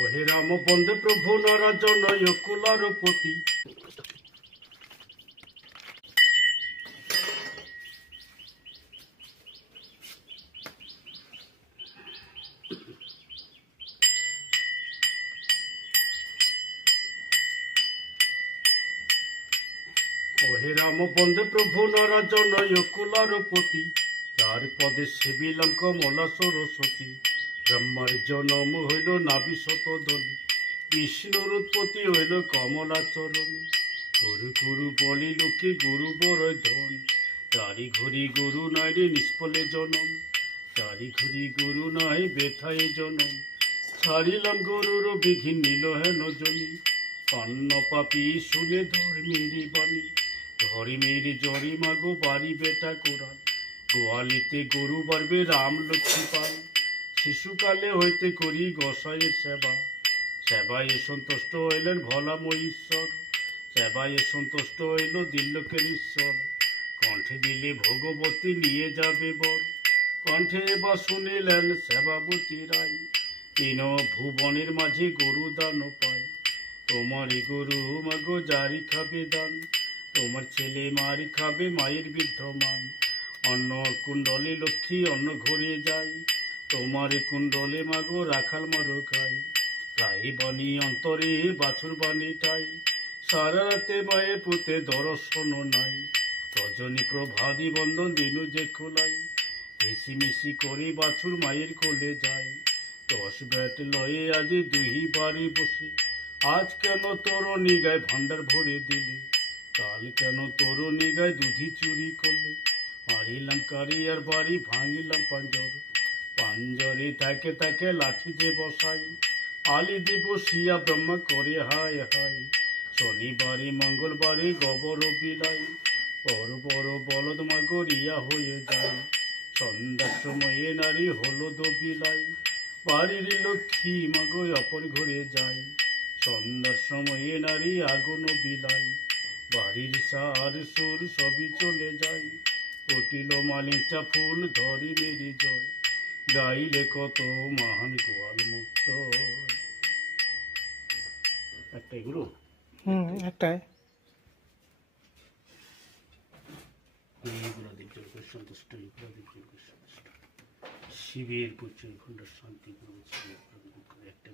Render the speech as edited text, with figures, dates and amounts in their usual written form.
ওহে রাম বন্দে প্রভু নরাজন কুলার পতি। ওহে রাম বন্দে প্রভু নরাজন কুলার পতি। চার পদে সেবিলাম কমলা সরস্বতী। ব্রহ্মার জনম হইল নাভি শতদলী। বিষ্ণুর উৎপত্তি হইল কমলা চরণী। গুরু গুরু বলি লোকে গুরু বড় ধন। তারি ঘড়ি গুরু নাই রে নিষ্ফলে জনম। তারি ঘড়ি গুরু নাই বেথায় জনম। ছাড়িলাম গরুর বিঘিন নিল হেন জনি। পান্ন পাপি শুনে ধর্মেরই বাণী। ধর্মের জরি মাগো বাড়ি বেটা কোরাল। গোয়ালিতে গরু বাড়বে রাম লক্ষ্মী পাল। শিশুকালে হইতে করি গোসাইয়ের সেবা। সেবায় সন্তুষ্ট হইলেন ভোলাময় ঈশ্বর। সেবায় সন্তুষ্ট হইল দিল্লকের ঈশ্বর। কণ্ঠে দিলে ভগবতী নিয়ে যাবে বর। কণ্ঠে বা শুনিলেন সেবাবতী রায়। তিন ভুবনের মাঝে গরু দান পায়। তোমারই গরু মাগো জারি খাবে দান। তোমার ছেলে মারি খাবে মায়ের বিদ্যমান। অন্ন কুণ্ডলে লক্ষ্মী অন্ন ঘরে যায়। তোমার কুণ্ডলে মাগো রাখাল মারো খায়। রাহি বাণী অন্তরে বাছুর বাণী ঠাই। সারা রাতে মায়ে পুতে দর্শন নাই। রজনী প্রভাদি বন্ধন দিনু যে খোলাই। মিশি মিশি করে বাছুর মায়ের কোলে যায়। 10 ব্যাট লয়ে আজি দুই বাড়ি বসে। আজ কেন তোর নিগায় ভান্ডার ভরে দিলে। কাল কেন তোর নিগায় দুধি চুরি করলে। মারিলাম কারিয়ার বাড়ি ভাঙিলাম পাঞ্জর। পাঞ্জরে তাকে তাকে লাঠি যে বসাই। আলি দিব শিয়া ব্রহ্মা করে হায় হায়। শনিবারে মঙ্গলবারে গোবর বিলাই। বড় বড় বলদ মাগো রিয়া হয়ে যায়। সন্ধ্যার সময়ে নারী হলুদ বিলাই। বাড়ির লক্ষ্মী মাগো অপর ঘরে যায়। সন্ধ্যার সময়ে নারী আগুন বিলাই। বাড়ির সার সুর সবই চলে যায়। কটিল মালিচা ফুল ধরি মেরি জয়। গাইলে কত মহান গোয়াল মুক্ত। একটাই গুরু, একটাই। সন্তুষ্ট শিবের প্রচুর খণ্ড শান্তি একটা